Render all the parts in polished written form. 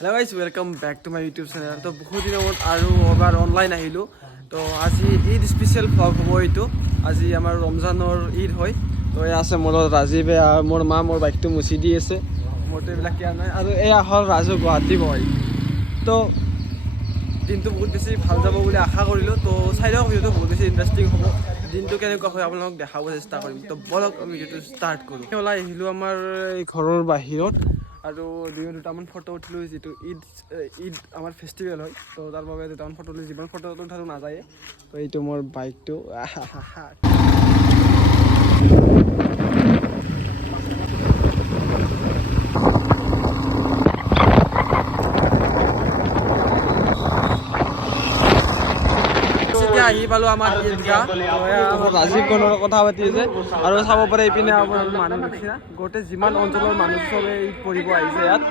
Hello guys, welcome back to my YouTube channel. তো বহুত দিনৰ মূৰত আৰু এবাৰ অনলাইন আহিলোঁ। তো আজি ঈদ স্পেচিয়েল ভ্লগ হ'ব এইটো। আজি আমাৰ ৰমজানৰ ঈদ হয়। তো এয়া আছে মোৰ ৰাজীৱে, মোৰ মা মোৰ বাইকটো মুচি দি আছে। মোৰতো এইবিলাক কিয়া নাই। আৰু এয়া হ'ল ৰাজু গুৱাহাটী বয়। তো দিনটো বহুত বেছি ভাল যাব বুলি আশা কৰিলোঁ। তো চাই লওক ভিডিঅ'টো বহুত বেছি ইণ্টাৰেষ্টিং হ'ব। দিনটো কেনেকুৱা হয় আপোনালোকক দেখাব চেষ্টা কৰিম। তো বলক আমি ভিডিঅ'টো ষ্টাৰ্ট কৰোঁ। ওলাই আহিলোঁ আমাৰ এই ঘৰৰ বাহিৰত। আৰু দুটামান ফটো উঠিলোঁ, যিটো ঈদ আমাৰ ফেষ্টিভেল হয়। তো তাৰ বাবে দুটামান ফটো উঠিলোঁ, যিমান ফটো উঠাটো নাযায়ে। তো এইটো মোৰ বাইকটো এতিয়া আহি পালোঁ আমাৰ ঈদগাহ। আমাৰ ৰাজীৱ গণৰ কথা পাতি আছে আৰু চাব পাৰে এইপিনে আমাৰ মানুহ নিচিনা গোটেই যিমান অঞ্চলৰ মানুহ চবে ঈদ পঢ়িব আহিছে ইয়াত।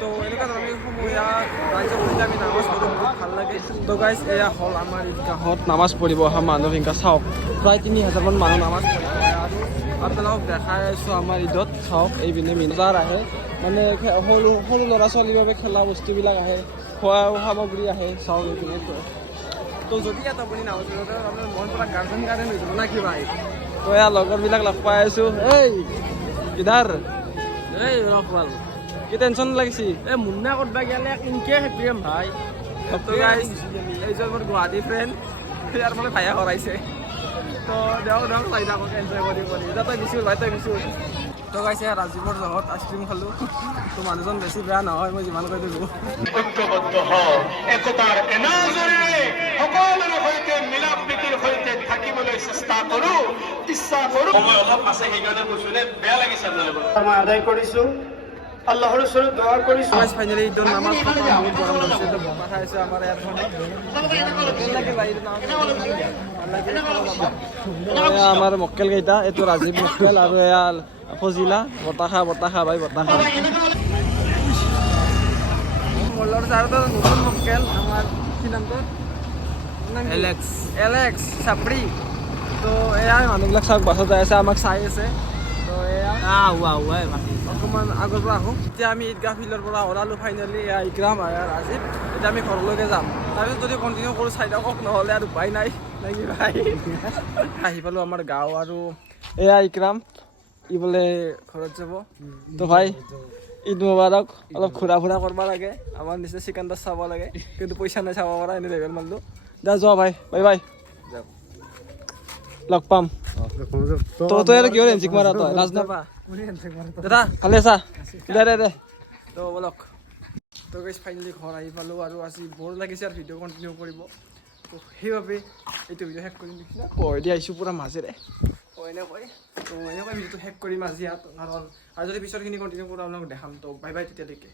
তো এনেকুৱা ধৰণৰ সমূহ ইয়াত ৰাইজক সৈতে আমি নামাজ পঢ়োঁ, বহুত ভাল লাগে। তো গাইজ এয়া হ'ল আমাৰ ঈদগাহত নামাজ পঢ়িব অহা মানুহ সংখ্যা চাওক, প্ৰায় 3000 মান মানুহ নামাজ পঢ়িব আহে। আৰু আপোনালোকক দেখাই আছোঁ আমাৰ ঈদত চাওক এইপিনে মিজাৰ আহে, মানে সৰু সৰু ল'ৰা ছোৱালীৰ বাবে খেলা বস্তুবিলাক আহে, খোৱা সামগ্ৰী আহে চাওক এইপিনে। তো যদি ইয়াত আপুনি নামাজ পঢ়িব আপোনাৰ মন পূৰা গাৰ্ডেন হৈ যাব না কি ভাই। তো এয়া লগৰবিলাক লগ পাই আছোঁ। এই কিধাৰ এই ৰকবাল কি টেনশ্যন লাগিছে? এই মুন্না ক'তবা গেলে ইনকে হেপিম ভাই। তো গাইজ এইজন মোৰ গুৱাহাটী ফ্ৰেণ্ড, ইয়াৰ মানে ভাইয়া হৰাইছে। তো দেওক চাই থাকক, এনজয় কৰি এতিয়া তই বিচুল ভাই, তই বিচুল। তো গাইছে ৰাজীৱৰ জহত আইচক্ৰীম খালোঁ। তো মানুহজন বেছি বেয়া নহয়, মই যিমান কৈ দিলোঁ। ঐক্যবদ্ধ হওঁ, একতাৰ এনাজৰে সকলোৰে সৈতে মিলা প্ৰীতিৰ সৈতে থাকিবলৈ চেষ্টা কৰোঁ, ইচ্ছা কৰোঁ। সময় অলপ আছে সেইকাৰণে কৈছোঁ নে বেয়া লাগিছে আপোনালোকৰ। মই আদায় কৰিছোঁ, আল্লাহৰ ওচৰত দোৱা কৰিছোঁ। ফাইনেলি ঈদৰ নামাজ খতম, বহুত গৰম লাগিছে। তো বতাহ খাইছোঁ আমাৰ ইয়াত আমাৰ মক্কেল কেইটা, এইটো ৰাজীৱ মক্কেল আৰু এয়া ফজিলা। বতাহ খা ভাই, বতাহ খা। মল্লৰ ছাৰটো নতুন মক্কেল আমাৰ, কি নামটো? এলেক্স চাপৰি। তো এয়া মানুহবিলাক চাওক বাছত যাই আছে, আমাক চাই আছে। তো এয়া অকণমান আগৰ পৰা আহোঁ। এতিয়া আমি ঈদগাহ ফিল্ডৰ পৰা ওলালোঁ ফাইনেলি। এয়া ইকৰাম আৰু ৰাজীৱ, এতিয়া আমি ঘৰলৈকে যাম। তাৰপিছত যদি কণ্টিনিউ কৰোঁ চাই থাকক, নহ'লে আৰু উপায় নাই নেকি ভাই। আহি পালোঁ আমাৰ গাঁও আৰু এয়া ইকৰাম, ই বোলে ঘৰত যাব। তো ভাই ঈদ মুবাৰক। অলপ ঘূৰা ফুৰা কৰিব লাগে, আমাৰ নিচিনা চিকান্দাৰ চাব লাগে, কিন্তু পইচা নাই চাব পৰা, এনেই লেভেল মাৰিলোঁ। দে যোৱা ভাই, বাই বাই, লগ পাম। তই আৰু কিহৰ হেণ্ডশ্বেক মাৰা তই লাজ নাপা? দাদা ভালে আছা? দে তো বলক। তো গাইজ ফাইনেলি ঘৰ আহি পালোঁ আৰু আজি বৰ লাগিছে আৰু ভিডিঅ' কণ্টিনিউ কৰিব। তো সেইবাবে এইটো ভিডিঅ' শেষ কৰিম নিচিনা কৈ দি আহিছোঁ পূৰা মাজেৰে। তো এনেকৈ ভিডিঅ'টো শেষ কৰিম আজি ইয়াত, কাৰণ আৰু যদি পিছৰখিনি কণ্টিনিউ কৰোঁ আপোনালোকক দেখাম। তো বাই বাই তেতিয়ালৈকে।